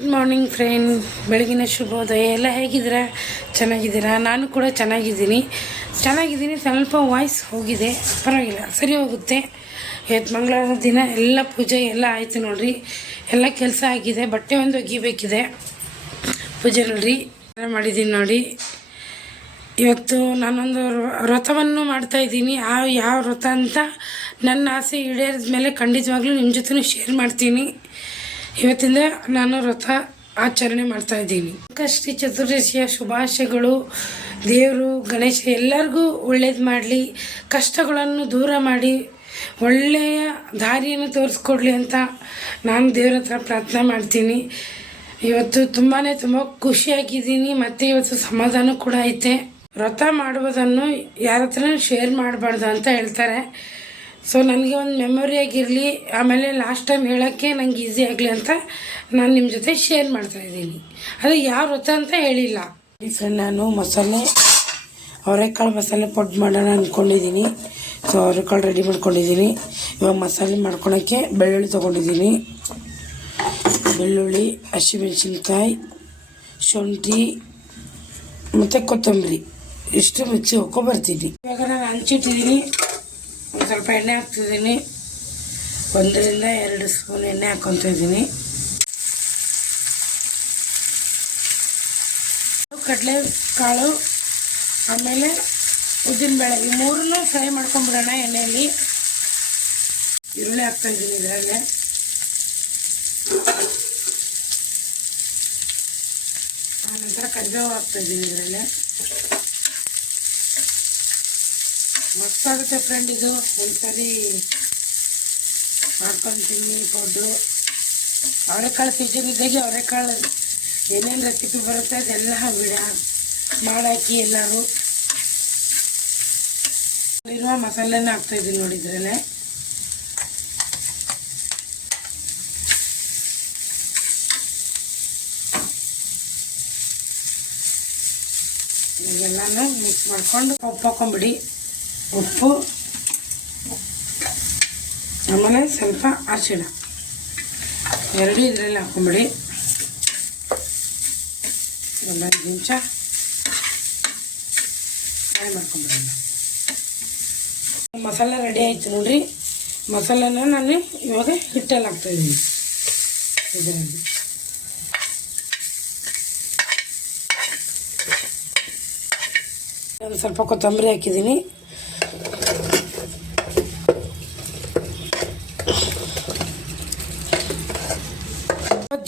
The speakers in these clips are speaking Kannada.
ಗುಡ್ ಮಾರ್ನಿಂಗ್ ಫ್ರೆಂಡ್, ಬೆಳಗಿನ ಶುಭೋದಯ. ಎಲ್ಲ ಹೇಗಿದ್ದೀರಾ? ಚೆನ್ನಾಗಿದ್ದೀರಾ? ನಾನು ಕೂಡ ಚೆನ್ನಾಗಿದ್ದೀನಿ. ಸ್ವಲ್ಪ ವಾಯ್ಸ್ ಹೋಗಿದೆ, ಪರವಾಗಿಲ್ಲ, ಸರಿ ಹೋಗುತ್ತೆ. ಇವತ್ತು ಮಂಗಳವಾರ ದಿನ ಎಲ್ಲ ಪೂಜೆ ಎಲ್ಲ ಆಯಿತು ನೋಡ್ರಿ. ಎಲ್ಲ ಕೆಲಸ ಆಗಿದೆ. ಬಟ್ಟೆ ಒಂದು ಒಗಿಬೇಕಿದೆ. ಪೂಜೆ ನೋಡ್ರಿ ಮಾಡಿದ್ದೀನಿ ನೋಡಿ. ಇವತ್ತು ನಾನೊಂದು ವ್ರತವನ್ನು ಮಾಡ್ತಾಯಿದ್ದೀನಿ. ಯಾವ ವ್ರತ ಅಂತ ನನ್ನ ಆಸೆ ಈಡೇರಿದ ಮೇಲೆ ಖಂಡಿತವಾಗ್ಲೂ ನಿಮ್ಮ ಜೊತೆ ಶೇರ್ ಮಾಡ್ತೀನಿ. ಇವತ್ತಿಂದ ನಾನು ವ್ರತ ಆಚರಣೆ ಮಾಡ್ತಾಯಿದ್ದೀನಿ. ಸಂಕಷ್ಟಿ ಚತುರ್ದಶಿಯ ಶುಭಾಶಯಗಳು. ದೇವರು ಗಣೇಶ ಎಲ್ಲರಿಗೂ ಒಳ್ಳೇದು ಮಾಡಲಿ, ಕಷ್ಟಗಳನ್ನು ದೂರ ಮಾಡಿ ಒಳ್ಳೆಯ ದಾರಿಯನ್ನು ತೋರಿಸ್ಕೊಡ್ಲಿ ಅಂತ ನಾನು ದೇವ್ರ ಹತ್ರ ಪ್ರಾರ್ಥನೆ ಮಾಡ್ತೀನಿ. ಇವತ್ತು ತುಂಬ ಖುಷಿಯಾಗಿದ್ದೀನಿ. ಮತ್ತು ಇವತ್ತು ಸಮಾಧಾನ ಕೂಡ ಐತೆ. ವ್ರತ ಮಾಡುವುದನ್ನು ಯಾರ ಹತ್ರ ಶೇರ್ ಮಾಡಬಾರ್ದು ಅಂತ ಹೇಳ್ತಾರೆ. ಸೊ ನನಗೆ ಒಂದು ಮೆಮೊರಿಯಾಗಿರಲಿ, ಆಮೇಲೆ ಲಾಸ್ಟ್ ಟೈಮ್ ಹೇಳೋಕ್ಕೆ ನಂಗೆ ಈಸಿ ಆಗಲಿ ಅಂತ ನಾನು ನಿಮ್ಮ ಜೊತೆ ಶೇರ್ ಮಾಡ್ತಾಯಿದ್ದೀನಿ. ಅದು ಯಾವ ವ್ರತ ಅಂತ ಹೇಳಿಲ್ಲ. ಫ್ರೆಂಡ್, ನಾನು ಅವರೆಕಾಳು ಮಸಾಲೆ ಪೌಡ್ರ್ ಮಾಡೋಣ ಅಂದ್ಕೊಂಡಿದ್ದೀನಿ. ಸೊ ಅವರೆಕಾಳು ರೆಡಿ ಮಾಡ್ಕೊಂಡಿದ್ದೀನಿ. ಇವಾಗ ಮಸಾಲೆ ಮಾಡ್ಕೊಳೋಕ್ಕೆ ಬೆಳ್ಳುಳ್ಳಿ ತೊಗೊಂಡಿದ್ದೀನಿ. ಬೆಳ್ಳುಳ್ಳಿ, ಹಸಿಮೆಣಸಿನ್ಕಾಯಿ, ಶುಂಠಿ ಮತ್ತು ಕೊತ್ತಂಬರಿ ಇಷ್ಟು ಮಿಕ್ಸಿ ಬರ್ತೀನಿ. ಇವಾಗ ನಾನು ಹಂಚಿಟ್ಟಿದ್ದೀನಿ. ಒಂದು ಸ್ವಲ್ಪ ಎಣ್ಣೆ ಹಾಕ್ತಿದ್ದೀನಿ. 1 ರಿಂದ 2 ಸ್ಪೂನ್ ಎಣ್ಣೆ ಹಾಕ್ಕೊತ ಇದ್ದೀನಿ. ಕಡಲೆಕಾಳು ಆಮೇಲೆ ಉದ್ದಿನಬೇಳೆ ಈ ಮೂರನ್ನು ಫ್ರೈ ಮಾಡ್ಕೊಂಡ್ಬಿಡೋಣ ಎಣ್ಣೆಯಲ್ಲಿ. ಈರುಳ್ಳಿ ಹಾಕ್ತಾಯಿದ್ದೀನಿ ಇದರಲ್ಲೇ. ಆನಂತರ ಕರಿಬೇವು ಹಾಕ್ತಾಯಿದ್ದೀನಿ ಇದರಲ್ಲೇ. ಮಸ್ತಾಗುತ್ತೆ ಫ್ರೆಂಡ್, ಇದು ಒಂದ್ಸರಿ ಮಾಡ್ಕೊತೀನಿ ಪೌಡ್ರು. ಅವರೆಕಾಳು ಸೀಸನ್ ಇದ್ದಾಗೆ ಅವರೆಕಾಳು ಏನೇನು ರೆಸಿಪಿ ಬರುತ್ತೆ ಅದೆಲ್ಲ ಮಾಡಾಕಿ ಎಲ್ಲರೂ ಇರುವ ಮಸಾಲೆನ ಹಾಕ್ತಾಯಿದ್ದೀನಿ ನೋಡಿದ್ರಲ್ಲೇ. ಇದೆಲ್ಲನೂ ಮಿಕ್ಸ್ ಮಾಡ್ಕೊಂಡು ಉಪ್ಪು ಹಾಕೊಂಬಿಡಿ. ಉಪ್ಪು ಆಮೇಲೆ ಸ್ವಲ್ಪ ಅರಿಶಿಣ ಎರಡು ಇದರಲ್ಲಿ ಹಾಕೊಂಬಿಡಿ. ಒಂದು 5 ನಿಮಿಷ ಫ್ರೈ ಮಾಡ್ಕೊಂಬಿಡೋಣ. ಮಸಾಲೆ ರೆಡಿ ಆಯಿತು ನೋಡಿರಿ. ಮಸಾಲೆನ ನಾನು ಇವಾಗ ಹಿಟ್ಟಲ್ಲಿ ಹಾಕ್ತಾಯಿದ್ದೀನಿ. ಇದರಲ್ಲಿ ಒಂದು ಸ್ವಲ್ಪ ಕೊತ್ತಂಬರಿ ಹಾಕಿದ್ದೀನಿ.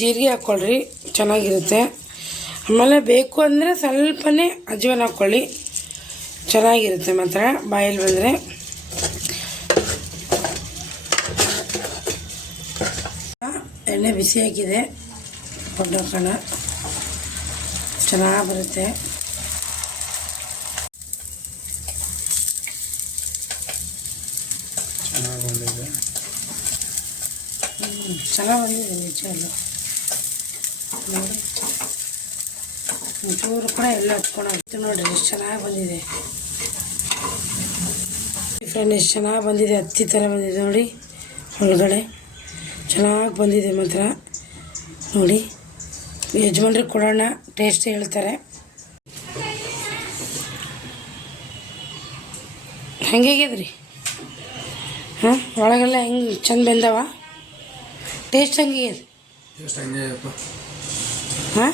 ಜೀರಿಗೆ ಹಾಕ್ಕೊಳ್ರಿ, ಚೆನ್ನಾಗಿರುತ್ತೆ. ಆಮೇಲೆ ಬೇಕು ಅಂದರೆ ಸ್ವಲ್ಪನೇ ಅಜ್ವಾನ ಹಾಕ್ಕೊಳ್ಳಿ, ಚೆನ್ನಾಗಿರುತ್ತೆ. ಮಾತ್ರ ಬಾಯಲ್ಲಿ ಬಂದರೆ ಎಣ್ಣೆ ಬಿಸಿ ಹಾಕಿದೆ. ಪೌಡ್ರ್ ಹಾಕೋಣ, ಚೆನ್ನಾಗಿ ಬರುತ್ತೆ. ಚೆನ್ನಾಗಿ ಬಂದಿದೆ ನಿಜ. ಎಲ್ಲ ನೋಡಿ, ಒಂಚೂರು ಕೂಡ ಎಲ್ಲ ಹಚ್ಕೊಂಡು ನೋಡಿ ಎಷ್ಟು ಚೆನ್ನಾಗಿ ಬಂದಿದೆ ಫ್ರೆಂಡ್. ಎಷ್ಟು ಚೆನ್ನಾಗಿ ಬಂದಿದೆ, ಹತ್ತಿ ಥರ ಬಂದಿದೆ ನೋಡಿ. ಒಳಗಡೆ ಚೆನ್ನಾಗಿ ಬಂದಿದೆ ಮಾತ್ರ ನೋಡಿ. ಯಜಮಾನ್ರಿಗೆ ಕೊಡೋಣ, ಟೇಸ್ಟ್ ಹೇಳ್ತಾರೆ. ಹೆಂಗಾಗ್ಯದ್ರಿ? ಹಾಂ, ಒಳಗೆಲ್ಲ ಹೆಂಗೆ ಚಂದ ಬೆಂದವ? ಟೇಸ್ಟ್ ಹೆಂಗಾಗ್ಯದ? ಹಾಂ,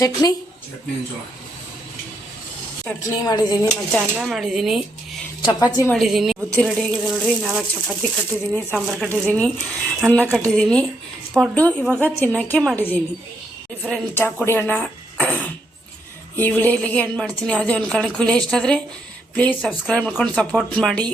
ಚಟ್ನಿ ಮಾಡಿದ್ದೀನಿ, ಮತ್ತು ಅನ್ನ ಮಾಡಿದ್ದೀನಿ, ಚಪಾತಿ ಮಾಡಿದ್ದೀನಿ. ಬುತ್ತಿ ರೆಡಿಯಾಗಿದೆ ನೋಡಿರಿ. 4 ಚಪಾತಿ ಕಟ್ಟಿದ್ದೀನಿ, ಸಾಂಬಾರು ಕಟ್ಟಿದ್ದೀನಿ, ಅನ್ನ ಕಟ್ಟಿದ್ದೀನಿ, ಪಡ್ಡು ಇವಾಗ ತಿನ್ನೋಕ್ಕೆ ಮಾಡಿದ್ದೀನಿ. ಫ್ರೆಂಡ್, ಚಹಾ ಕುಡಿಯೋಣ. ಈ ವಿಡಿಯೋ ಇಲ್ಲಿಗೆ ಎಂಡ್ ಮಾಡ್ತೀನಿ. ಯಾವುದೇ ಒಂದು ಕಾರಣಕ್ಕೆ ವಿಡಿಯೋ ಇಷ್ಟ ಆದರೆ ಪ್ಲೀಸ್ ಸಬ್ಸ್ಕ್ರೈಬ್ ಮಾಡ್ಕೊಂಡು ಸಪೋರ್ಟ್ ಮಾಡಿ.